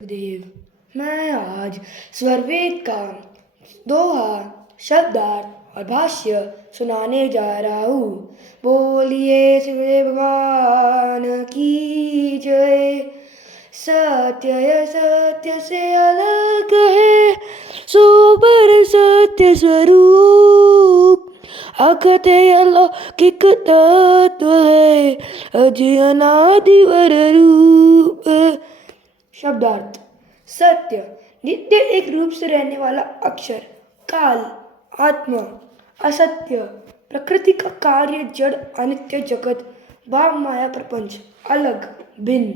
देव मैं आज स्वरवेद का दोहा शब्दार्थ और भाष्य सुनाने जा रहा हूँ। बोलिए शिवदेव भगवान की जय। सत्य सत्य से अलग है, सोबर सत्य स्वरूप। अखत अलौकिक तत्व है, अजय अनादि वर रूप। शब्दार्थ सत्य नित्य एक रूप से रहने वाला अक्षर, काल आत्मा, असत्य प्रकृति का कार्य जड़ अनित्य जगत, भाव माया प्रपंच, अलग भिन्न,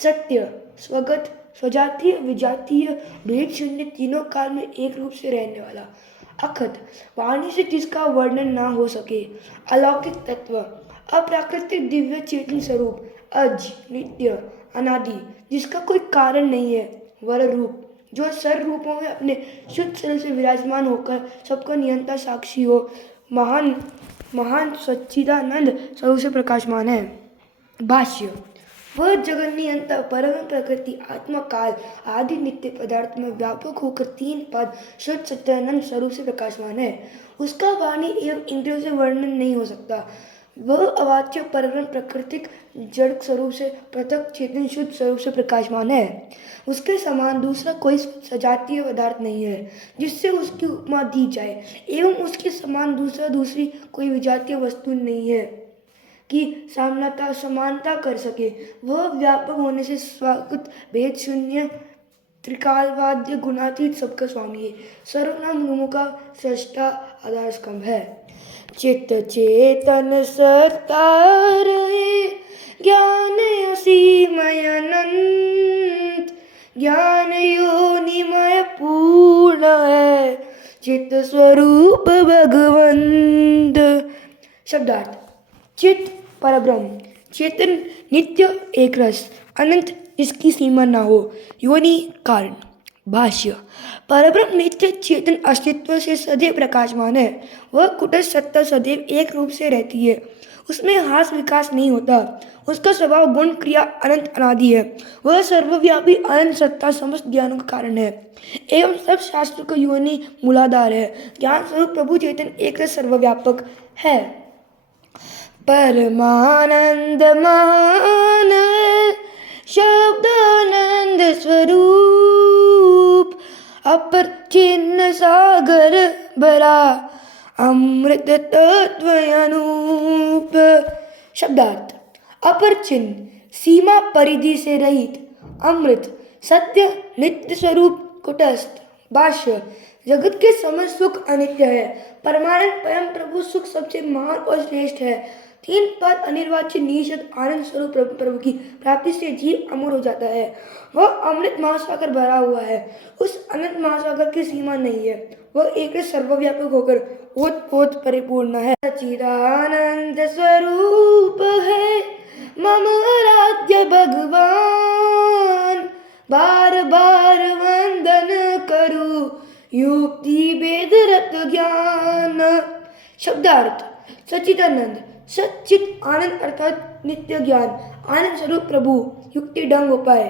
सत्य स्वगत स्वजातीय विजातीय भेद शून्य, तीनों काल में एक रूप से रहने वाला, अखत वाणी से जिसका वर्णन ना हो सके, अलौकिक तत्व अप्राकृतिक दिव्य चेतन स्वरूप, अज नित्य अनादि जिसका कोई कारण नहीं है, वर रूप जो सर्व रूपों में अपने शुद्ध स्वरूप से विराजमान होकर सबका नियंता साक्षी हो, महान महान सच्चिदानंद स्वरूप से प्रकाशमान है। भाष्य वह जगत नियंता परम प्रकृति आत्मा काल आदि नित्य पदार्थ में व्यापक होकर तीन पद शुद्ध सच्चिदानंद स्वरूप से प्रकाशमान है। उसका वाणी एवं इंद्रियों से वर्णन नहीं हो सकता। वह अवाच्य परम प्राकृतिक जड़ स्वरूप से पृथक चेतन शुद्ध स्वरूप से प्रकाशमान है। उसके समान दूसरा कोई सजातीय पदार्थ नहीं है जिससे उसकी उपमा दी जाए, एवं उसके समान दूसरी कोई विजातीय वस्तु नहीं है कि समानता समानता कर सके। वह व्यापक होने से स्वागत भेद शून्य त्रिकालवाद्य गुणातीत सबका स्वामी है। सर्वनाम गुणों का सृष्टा आधार स्तंभ है। चित्त चेतन सत्तार है, ज्ञान असीमय अनंत, ज्ञान योनिमय पूर्ण है, चित्त स्वरूप भगवंत। शब्दार्थ चित्त परब्रह्म, चेतन नित्य एक रस, अनंत जिसकी सीमा ना हो, योनि कारण। भाष्य परब्रह्म नित्य चेतन अस्तित्व से सदैव प्रकाशमान है। वह कुटस्थ सत्ता सदैव एक रूप से रहती है, उसमें हास विकास नहीं होता। उसका स्वभाव गुण क्रिया अनंत अनादि है। वह सर्वव्यापी अनंत सत्ता समस्त ज्ञानों का कारण है एवं सब शास्त्रों का योनि मूलाधार है। ज्ञान स्वरूप प्रभु चेतन एक रस सर्वव्यापक है। परमानंद महान शब्दानंद स्वरूप, अपर चिन्ह सागर भरा, अमृत तत्व अनूप। शब्दार्थ अपर चिन्ह सीमा परिधि से रहित, अमृत सत्य नित्य स्वरूप कुटस्थ। भाष्य जगत के समस्त सुख अनित्य है, परमानंद परम प्रभु सुख सबसे महान और श्रेष्ठ है। तीन पद अनिर्वाच्य निषद आनंद स्वरूप प्रभु की प्राप्ति से जीव अमर हो जाता है। वह अमृत महासागर भरा हुआ है, उस अनंत महासागर की सीमा नहीं है। वह एक सर्वव्यापक होकर ओतप्रोत परिपूर्ण है। सच्चिदानंद स्वरूप है मम आराध्य भगवान, बार बार वंदन करूं युक्ति वेद रत्न ज्ञान। शब्दार्थ सच्चिदानंद सच्चित आनंद अर्थात नित्य ज्ञान, आनंद स्वरूप प्रभु युक्ति ढंग उपाय।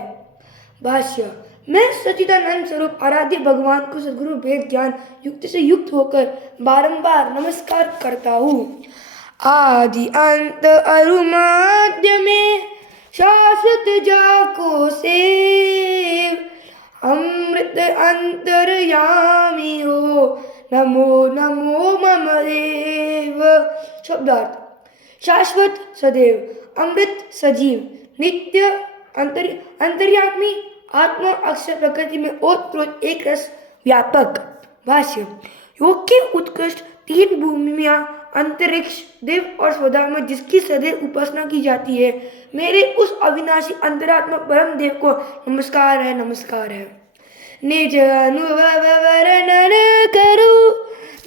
भाष्य मैं सच्चिदानंद स्वरूप आराध्य भगवान को सद्गुरु वेद ज्ञान युक्ति से युक्त होकर बारंबार नमस्कार करता हूँ। आदि अंत अरु माध्य में शाश्वत जाको सेव, अमृत अंतर्यामी हो, नमो नमो मम देव। शब्दार्थ शाश्वत सदैव, अमृत सजीव, नित्य अंतर्यामी आत्मा अक्षर प्रकृति में ओतप्रोत एक रस व्यापक। भाष्य योग के उत्कृष्ट तीन भूमियां अंतरिक्ष देव और स्वधाम में जिसकी सदैव उपासना की जाती है, मेरे उस अविनाशी अंतरात्मा परम देव को नमस्कार है नमस्कार है। निज अनुभव वर्णन करूं,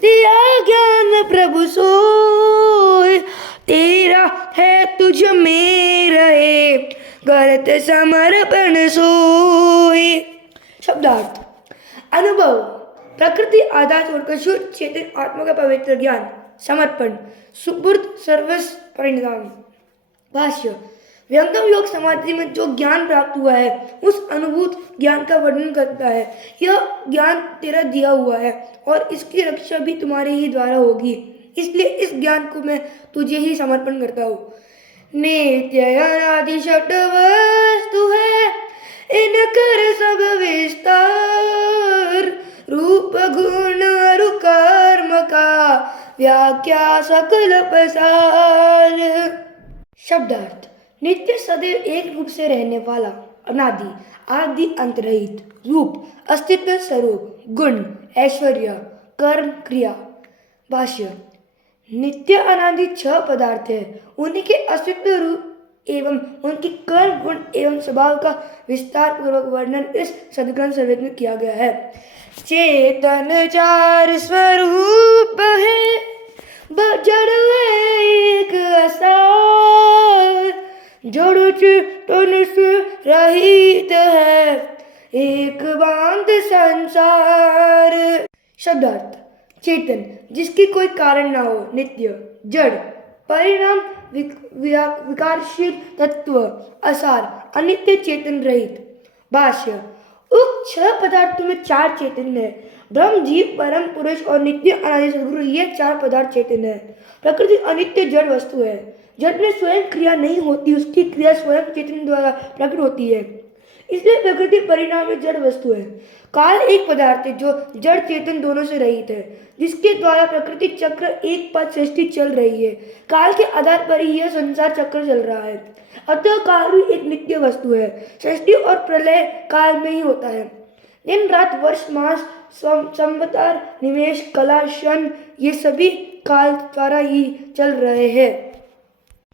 दिया ज्ञान प्रभु सोय, तेरा है तुझ में रहे, करत समर्पण सोय। शब्दार्थ अनुभव प्रकृति आधार छोड़कर शुद्ध चेतन आत्मा का पवित्र ज्ञान, समर्पण सुपुर्द सर्वस्व परिणाम। भाष्य व्यंगम योग समाधि में जो ज्ञान प्राप्त हुआ है उस अनुभूत ज्ञान का वर्णन करता है। यह ज्ञान तेरा दिया हुआ है और इसकी रक्षा भी तुम्हारे ही द्वारा होगी, इसलिए इस ज्ञान को मैं तुझे ही समर्पण करता हूँ। नित्य अनादि षट वस्तु है इन कर सब विस्तार, रूप गुण और कर्म का व्याख्या सकल प्रसार। शब्दार्थ। नित्य सदैव एक रूप से रहने वाला, अनादि आदि अंतरहित, रूप अस्तित्व स्वरूप, गुण ऐश्वर्य, कर्म क्रिया। भाष्य। नित्य अनादि 6 पदार्थ है, उनके अस्तित्व रूप एवं उनके कर्म गुण एवं स्वभाव का विस्तार पूर्वक वर्णन इस सदग्रंथ सर्वेद में किया गया है। चेतन 4 स्वरूप है, जड़ एक असार, जड़ चेतन से रहित है एक बांध संसार। शब्दार्थ। चेतन जिसकी कोई कारण ना हो, नित्य, जड़ परिणाम विकारशील तत्व, असार अनित्य चेतन रहित। भाष्य। उक्त 6 पदार्थों में 4 चेतन है, ब्रह्म, जीव, परम पुरुष और नित्य अनादि सद्गुरु, ये 4 पदार्थ चेतन है। प्रकृति अनित्य जड़ वस्तु है, जड़ में स्वयं क्रिया नहीं होती, उसकी क्रिया स्वयं चेतन द्वारा प्रकट होती है, इसलिए प्रकृति परिणाम में जड़ वस्तु है। काल एक पदार्थ है जो जड़ चेतन दोनों से रहित है, जिसके द्वारा प्रकृति चक्र एक पद सृष्टि चल रही है। काल के आधार पर ही यह संसार चक्र चल रहा है, अतः काल भी एक नित्य वस्तु है। सृष्टि और प्रलय काल में ही होता है। दिन रात वर्ष मास संवत्सर निमेष कला क्षण ये सभी काल द्वारा ही चल रहे हैं।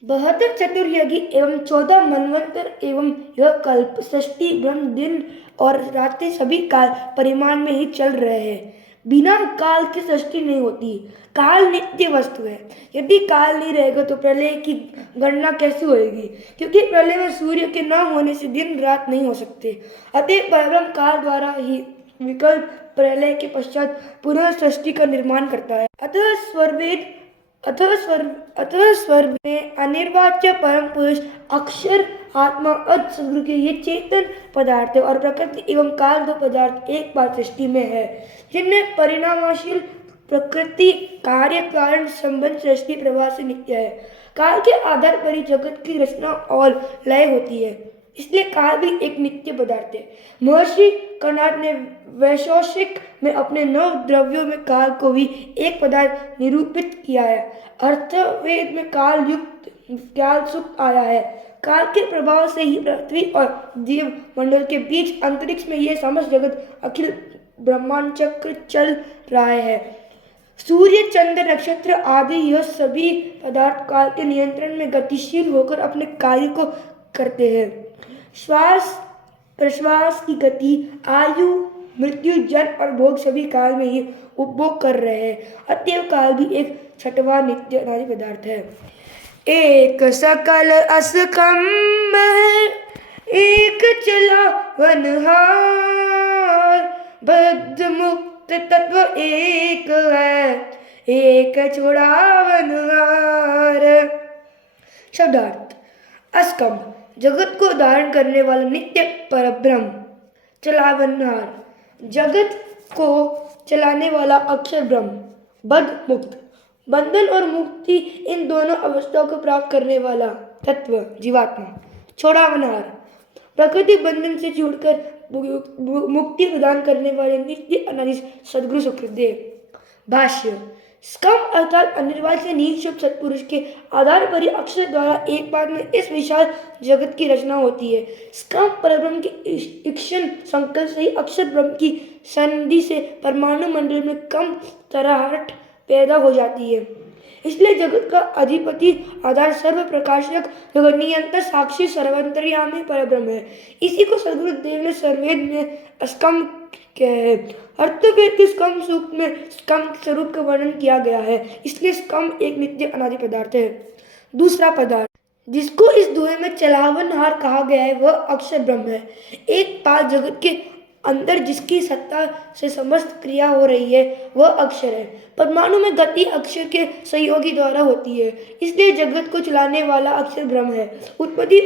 72 चतुर्युगी एवं 14 मनवंतर एवं यह कल्प, सृष्टि, ब्रह्म, दिन और रातें सभी काल परिमाण में ही चल रहे हैं। बिना काल की सृष्टि नहीं होती। काल नित्य वस्तु है। यदि काल नहीं रहेगा तो प्रलय की गणना कैसे होगी, क्योंकि प्रलय में सूर्य के न होने से दिन रात नहीं हो सकते। अतः परब्रह्म काल द्वारा ही विकल्प प्रलय के पश्चात पुनः सृष्टि का निर्माण करता है। अथवा स्वर में अनिर्वाच्य परम पुरुष अक्षर आत्मा अद सद्गुरु के ये चेतन पदार्थ है और प्रकृति एवं काल 2 पदार्थ एक बार सृष्टि में है, जिनमें परिणामशील प्रकृति कार्य कारण संबंध सृष्टि प्रवाह से नित्य है। काल के आधार पर ही जगत की रचना और लय होती है, इसलिए काल भी एक नित्य पदार्थ है। महर्षि कर्णाद ने वैशेषिक में अपने 9 द्रव्यों में काल को भी एक पदार्थ निरूपित किया है। अर्थवेद में काल सुक्त आया है। काल के प्रभाव से ही पृथ्वी और जीव मंडल के बीच अंतरिक्ष में यह समस्त जगत अखिल ब्रह्मांड चक्र चल रहा है। सूर्य, चंद्र, नक्षत्र आदि यह सभी पदार्थ काल के नियंत्रण में गतिशील होकर अपने कार्य को करते हैं। श्वास प्रश्वास की गति, आयु, मृत्यु, जन्म और भोग सभी काल में ही उपभोग कर रहे हैं। अतएव काल भी एक छठवां नित्य अनादि पदार्थ है। एक सकल असकंब है, एक चला वनहार, बद्ध मुक्त तत्व एक है, एक छोड़ा वनहार। शब्दार्थ। असकंब जगत को धारण करने वाला नित्य परब्रह्म, चलावनहार जगत को चलाने वाला अक्षर ब्रह्म, बद्ध मुक्त बंधन और मुक्ति इन दोनों अवस्थाओं को प्राप्त करने वाला तत्व जीवात्मा, छोड़ावनहार प्रकृति बंधन से छूटकर मुक्ति प्रदान करने वाले नित्य अनादि सद्गुरु सुखदेव। भाष्य। स्कंभ अर्थात अनिर्वाच्य नीच शुभ सत्पुरुष के आधार पर ही अक्षर द्वारा एक बार में इस विशाल जगत की रचना होती है। स्कंभ परब्रह्म के ईक्षण संकल्प से ही अक्षर ब्रह्म की संधि से परमाणु मंडल में कम तराहट पैदा हो जाती है। इसलिए जगत का अधिपति आधार सर्व प्रकाशक नियंत्र साक्षी सर्वांतर्यामी परब्रह्म है। इसी को सद्गुरुदेव ने सर्वेद में स्कंभ कहे। अर्थवेद के स्कंभ सूक्त में स्कंभ स्वरूप का वर्णन किया गया है, इसलिए स्कंभ एक नित्य अनादि पदार्थ है। दूसरा पदार्थ जिसको इस दोहे में चलावनहार कहा गया है वह अक्षर ब्रह्म है। एक बार जगत के अंदर जिसकी सत्ता से समस्त क्रिया हो रही है वह अक्षर है। परमाणु में गति अक्षर के सहयोगी द्वारा होती है, इसलिए जगत को चलाने वाला अक्षर ब्रह्म है। उत्पत्ति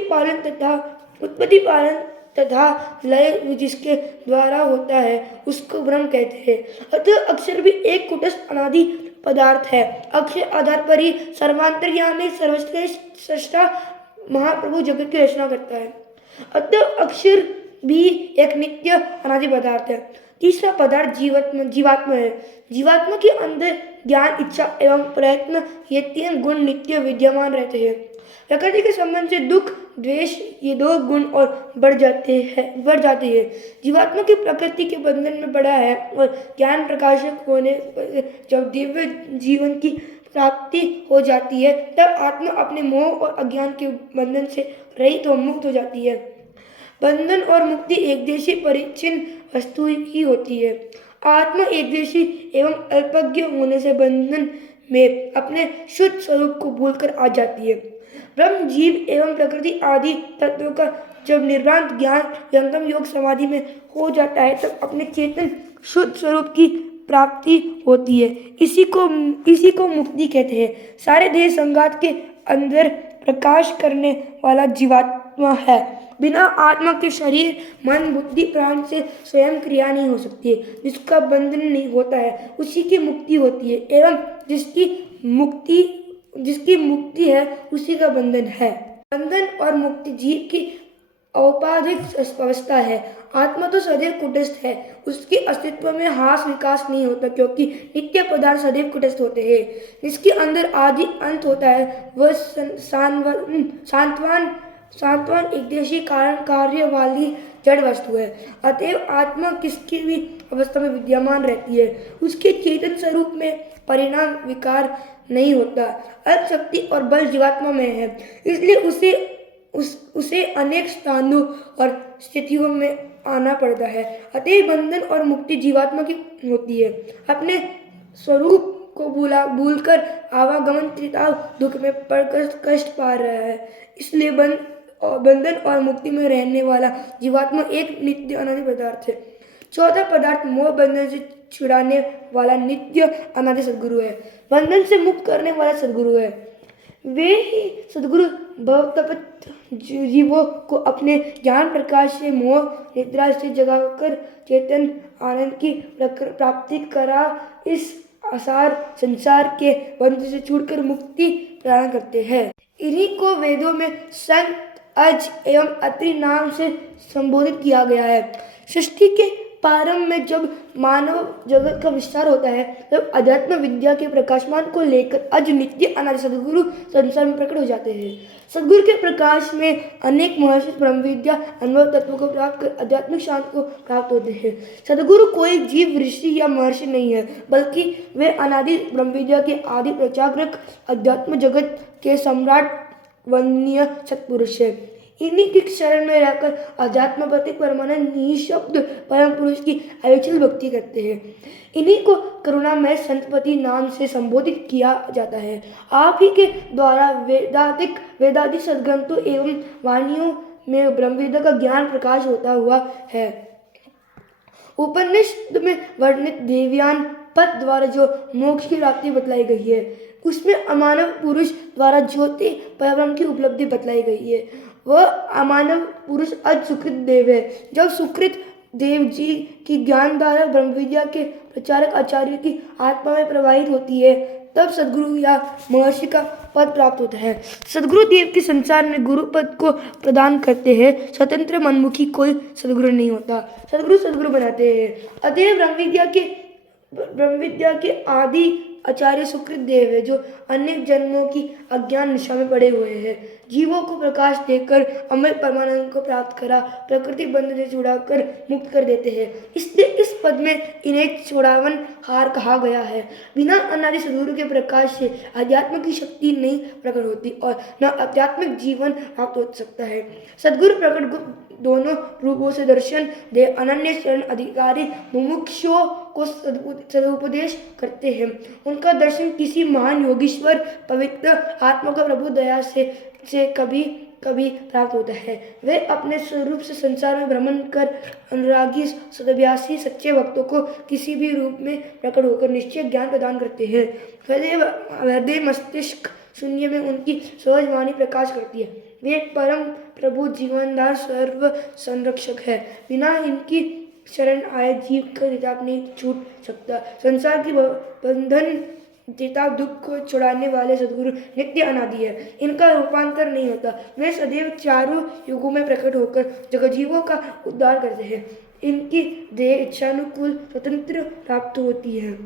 पालन तथा लय जिसके द्वारा होता है उसको ब्रह्म कहते हैं। अतः अक्षर भी एक कुटस्थ अनादि पदार्थ है। अक्षर आधार पर ही सर्वांतर्यामी सर्वश्रेष्ठ सृष्टा महाप्रभु जगत की रचना करता है। अतः अक्षर भी एक नित्य अनादि पदार्थ है। तीसरा पदार्थ जीवात्मा है। जीवात्मा के अंदर ज्ञान, इच्छा एवं प्रयत्न ये तीन गुण नित्य विद्यमान रहते हैं। प्रकृति के संबंध से दुख, द्वेष ये दो गुण और बढ़ जाते हैं। जीवात्मा की प्रकृति के बंधन में पड़ा है और ज्ञान प्रकाशक होने पर जब दिव्य जीवन की प्राप्ति हो जाती है तब आत्मा अपने मोह और अज्ञान के बंधन से रहित और मुक्त हो जाती है। बंधन और मुक्ति एकदेशी परिच्छिन्न वस्तु ही होती है। आत्मा एकदेशी एवं अल्पज्ञ होने से बंधन में अपने शुद्ध स्वरूप को भूलकर आ जाती है। ब्रह्म, जीव एवं प्रकृति आदि तत्वों का जब निर्वाण ज्ञान यंगम योग समाधि में हो जाता है तब अपने चेतन शुद्ध स्वरूप की प्राप्ति होती है। इसी को मुक्ति कहते हैं। सारे देह संघात के अंदर प्रकाश करने वाला जीवात्मा है। बिना आत्मा के शरीर, मन, बुद्धि, प्राण से स्वयं क्रिया नहीं हो सकती है। जिसका बंधन नहीं होता है उसी की मुक्ति होती है एवं जिसकी मुक्ति है उसी का बंधन है। बंधन और मुक्ति जीव की औपाधिक अवस्था है। आत्मा तो सदैव कुटस्थ है, उसके अस्तित्व में ह्रास विकास नहीं होता क्योंकि नित्य पदार्थ सदैव कुटस्थ होते हैं। जिसके अंदर आदि अंत होता है वह सांत्वन एकदेशी कारण कार्य वाली जड़ वस्तु है। अतएव आत्मा किसकी भी अवस्था में विद्यमान रहती है, उसके चेतन स्वरूप में परिणाम विकार नहीं होता। अल्प शक्ति और बल जीवात्मा में है, इसलिए उसे अनेक स्थानों और स्थितियों में आना पड़ता है। अतः बंधन और मुक्ति जीवात्मा की होती है। अपने स्वरूप को भूलकर आवागमन त्रिताव दुख में पड़कर कष्ट पा रहा है। इसलिए बंधन और मुक्ति में रहने वाला जीवात्मा एक नित्य अनादि पदार्थ है। चौथा पदार्थ मोह बंधन से छुड़ाने वाला नित्य अनादि सद्गुरु है। बंधन से मुक्त करने वाला सद्गुरु है। वे ही सद्गुरु भवतप्त जीवों को अपने ज्ञान प्रकाश से मोह निद्रा से जगाकर चेतन आनंद की प्राप्ति करा इस आसार संसार के बंधन से छूटकर मुक्ति प्रदान करते हैं। इन्हीं को वेदों में संत, अज एवं अत्रि नाम से संबोधित किया गया है। सृष्टि के प्रारंभ में जब मानव जगत का विस्तार होता है तब अध्यात्म विद्या के प्रकाशमान को लेकर अज नित्य अनादि सद्गुरु संसार में प्रकट हो जाते हैं। सद्गुरु के प्रकाश में अनेक महर्षि ब्रह्म विद्या अनुभव तत्वों को प्राप्त कर आध्यात्मिक शांति को प्राप्त होते हैं। सद्गुरु कोई जीव, ऋषि या महर्षि नहीं है, बल्कि वे अनादि ब्रह्म विद्या के आदि प्रचारक अध्यात्म जगत के सम्राट वंदनीय सत्पुरुष है। इन्हीं की शरण में रहकर अध्यात्म प्रति परमानंद निःशब्द परम पुरुष की अविचल भक्ति करते हैं। इन्हीं को करुणामय संतपति नाम से संबोधित किया जाता है। आप ही के द्वारा वेदादि सद्ग्रंथों एवं वाणियों में ब्रह्मविद्या का ज्ञान प्रकाश होता हुआ है। उपनिषद में वर्णित देवयान पद द्वारा जो मोक्ष की प्राप्ति बतलाई गई है उसमें अमानव पुरुष द्वारा ज्योति परब्रह्म की उपलब्धि बतलाई गई है। वह अमानव पुरुष अज सुकृत देव है। जब सुकृत देव जी की ज्ञान धारा ब्रह्म विद्या के प्रचारक आचार्य की आत्मा में प्रवाहित होती है तब सद्गुरु या महर्षि का पद प्राप्त होता है। सद्गुरु देव के संसार में गुरु पद को प्रदान करते हैं। स्वतंत्र मनमुखी कोई सद्गुरु नहीं होता, सद्गुरु बनाते हैं। अतः ब्रह्म विद्या के आदि आचार्य सुकृत देव है जो अनेक जन्मों की अज्ञान निशा में पड़े हुए हैं। जीवों को प्रकाश देकर अमर परमानंद को प्राप्त करा प्रकृति बंधन से छुड़ाकर मुक्त कर देते हैं। इसलिए इस पद में इन्हें छुड़ावन हार कहा गया है। बिना अनादि सद्गुरु के प्रकाश से अध्यात्म की शक्ति नहीं प्रकट होती और न आध्यात्मिक जीवन प्राप्त हो सकता है। सद्गुरु प्रकट गुप्त दोनों रूपों से दर्शन दे अनन्य शरण अधिकारी मुमुक्षुओं को सदुपदेश करते हैं। उनका दर्शन किसी महान योगीश्वर पवित्र आत्मा का प्रभु दया से कभी कभी प्राप्त होता है। वे अपने स्वरूप से संसार में भ्रमण कर अनुरागी सदभ्यासी सच्चे भक्तों को किसी भी रूप में प्रकट होकर निश्चय ज्ञान प्रदान करते हैं। हृदय मस्तिष्क शून्य में उनकी सहज वाणी प्रकाश करती है। वे परम प्रभु जीवनदार सर्व संरक्षक है। बिना इनकी शरण आए जीव का रिताप नहीं छूट सकता। संसार की बंधन देता दुख को छुड़ाने वाले सद्गुरु नित्य अनादि है। इनका रूपांतर नहीं होता। वे सदैव चारों युगों में प्रकट होकर जगजीवों का उद्धार करते हैं। इनकी देह इच्छानुकूल स्वतंत्र प्राप्त होती है।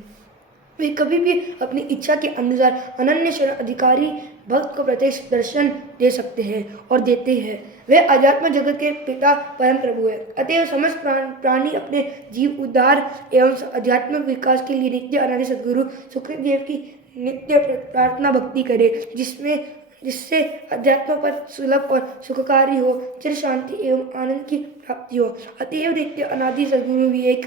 वे कभी भी अपनी इच्छा के अनुसार अनन्य शरण अधिकारी भक्त को प्रत्यक्ष दर्शन दे सकते हैं और देते हैं। वे अध्यात्म जगत के पिता परम प्रभु है। अतएव समस्त प्राणी अपने जीव उद्धार एवं आध्यात्मिक विकास के लिए नित्य अनादि सद्गुरु सुखदेव देव की नित्य प्रार्थना भक्ति करे, जिससे अध्यात्म पर सुलभ और सुखकारी हो, चिर शांति एवं आनंद की प्राप्ति हो। अतएव नित्य अनादि सद्गुरु भी एक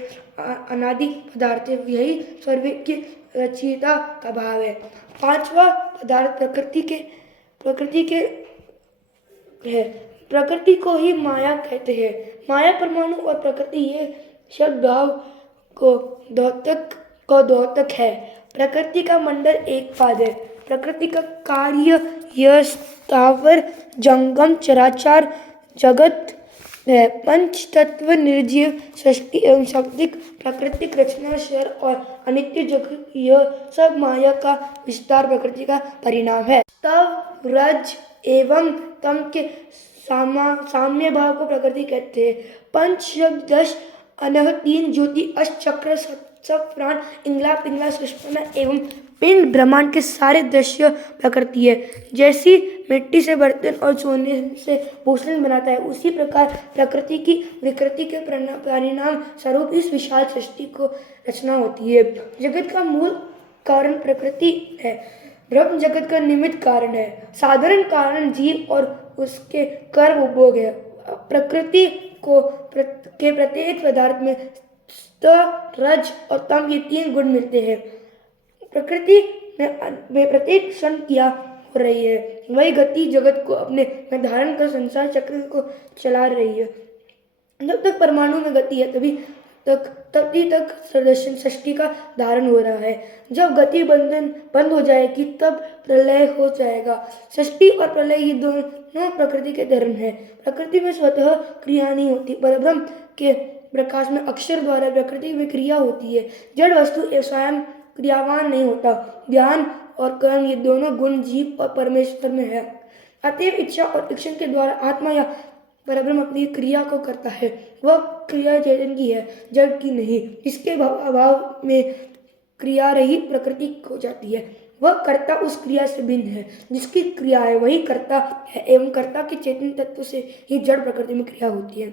अनादि पदार्थ है। यही सर्व की रचयिता का भाव है। पांचवा पदार्थ प्रकृति के है। प्रकृति को ही माया कहते हैं। माया परमाणु और प्रकृति ये शब्द भाव को द्योतक है। प्रकृति का मंडल एक पाद है। प्रकृति का कार्य यह स्थावर जंगम चराचर जगत है। पंच तत्व निर्जीव सृष्टि एवं शब्दिक प्राकृतिक रचना शर और अनित्य जगत यह सब माया का विस्तार प्रकृति का परिणाम है। तब रज एवं तम के साम्य भाव को प्रकृति कहते हैं। पंच शब्द 10 अनह 3 ज्योति अष्टचक्र सब प्राण इंगला पिंगला सुषुम्ना एवं पिंड ब्रह्मांड के सारे दृश्य प्रकृति है। जैसी मिट्टी से बर्तन और सोने से भूषण बनाता है, उसी प्रकार प्रकृति की विकृति के परिणाम स्वरूप इस विशाल सृष्टि को रचना होती है। जगत का मूल कारण प्रकृति है। ब्रह्म जगत का निमित्त कारण है। साधारण कारण जीव और उसके कर्म उपभोग है। प्रकृति के प्रत्येक पदार्थ में रज और तम ये 3 गुण मिलते हैं। प्रकृति में प्रत्येक क्षण क्रिया हो रही है। वही गति जगत को अपने में धारण कर संसार चक्र को चला रही है। जब तक परमाणु में गति है तभी तक सृष्टि का धारण हो रहा है। जब गति बंद हो जाएगी तब प्रलय हो जाएगा। सृष्टि और प्रलय ये दोनों प्रकृति के धर्म है। प्रकृति में स्वतः क्रिया नहीं होती। परब्रह्म के प्रकाश में अक्षर द्वारा प्रकृति में क्रिया होती है। जड़ वस्तु स्वयं क्रियावान नहीं होता। ज्ञान और कर्म ये दोनों गुण जीव और परमेश्वर में है। अतएव इच्छा और इच्छा के द्वारा आत्मा या परब्रह्म अपनी क्रिया को करता है। वह क्रिया चेतन की है, जड़ की नहीं। इसके अभाव में क्रिया रही प्रकृति हो जाती है। वह कर्ता उस क्रिया से भिन्न है। जिसकी क्रिया है वही कर्ता है एवं कर्ता के चेतन तत्व से ही जड़ प्रकृति में क्रिया होती है।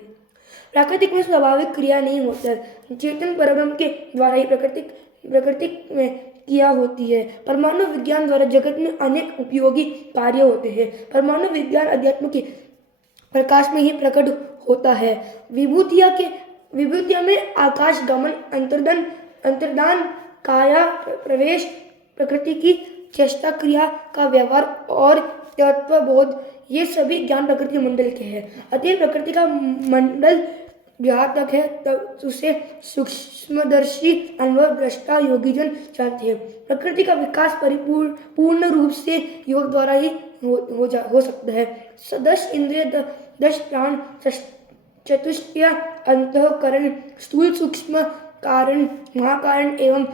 प्राकृतिक में स्वाभाविक क्रिया नहीं होता है। चेतन परब्रह्म के द्वारा ही प्रकृति में क्रिया होती है। परमाणु विज्ञान द्वारा जगत में अनेक उपयोगी कार्य होते हैं। परमाणु विज्ञान अध्यात्म के प्रकाश में ही प्रकट होता है। विभूतियों में आकाश गमन, अंतर्दान, काया प्रवेश, प्रकृति की चेष्टा क्रिया का व्यवहार और तत्वबोध ये सभी ज्ञान प्रकृति मंडल के हैं। अतः प्रकृति का मंडल जहाँ तक है तब उसे सूक्ष्मदर्शी अनुभव दृष्टा योगीजन जानते हैं। प्रकृति का विकास पूर्ण रूप से योग द्वारा ही हो सकता है। 10 इंद्रिय, 10 प्राण, चतुष्टय अंतःकरण, स्थूल सूक्ष्म कारण, महाकारण एवं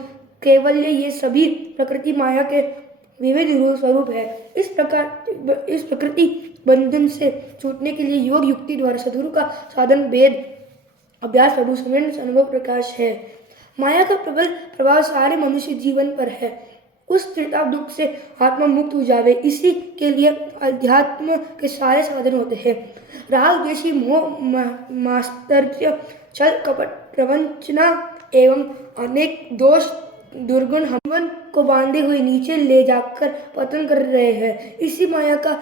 कैवल्य ये सभी प्रकृति माया के विविध स्वरूप है। इस प्रकृति बंधन से छूटने के लिए योग युक्ति द्वारा सद्गुरु का साधन वेद अभ्यास प्रभु सुमेर अनुभव प्रकाश है। माया का प्रबल प्रभाव सारे मनुष्य जीवन पर है। उस त्रिताप दुख से आत्मा मुक्त हो जावे, इसी के लिए अध्यात्म के सारे साधन होते हैं। राग द्वेषी मोह मात्सर्य छल कपट प्रवंचना एवं अनेक दोष दुर्गुण हमन को बांधे हुए नीचे ले जाकर पतन कर रहे हैं। इसी माया का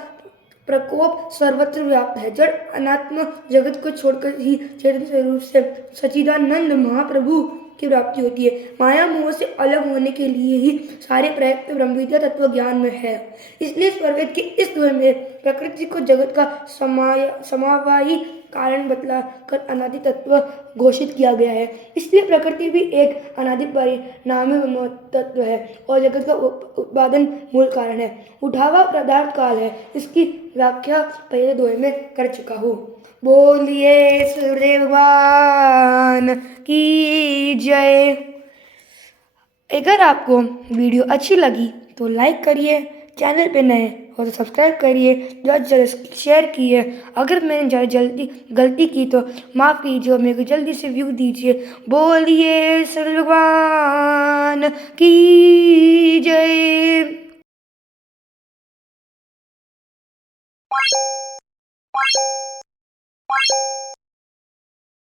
प्रकोप सर्वत्र व्याप्त है। जड़ अनात्म जगत को छोड़कर ही चेतन स्वरूप से सच्चिदानंद महाप्रभु की प्राप्ति होती है। माया मोह से अलग होने के लिए ही सारे प्रयत्न ब्रह्म विद्या तत्व ज्ञान में है। इसलिए स्वरवेद के इस दोहे में प्रकृति को जगत का समावाही कारण बतला कर अनादि तत्व घोषित किया गया है। इसलिए प्रकृति भी एक अनादि परिणामी तत्व है और जगत का उत्पादन मूल कारण है। उठावा पदार्थ काल है, इसकी व्याख्या पहले दोहे में कर चुका हूँ। बोलिए सूर्यदेव भगवान की जय। अगर आपको वीडियो अच्छी लगी तो लाइक करिए, चैनल पे नए हो तो सब्सक्राइब करिए, ज़्यादा से ज़्यादा शेयर कीजिए। अगर मैंने ज़्यादा जल्दी गलती की तो माफ़ कीजिए और मेरे को जल्दी से व्यू दीजिए। बोलिए सूर्य भगवान की जय।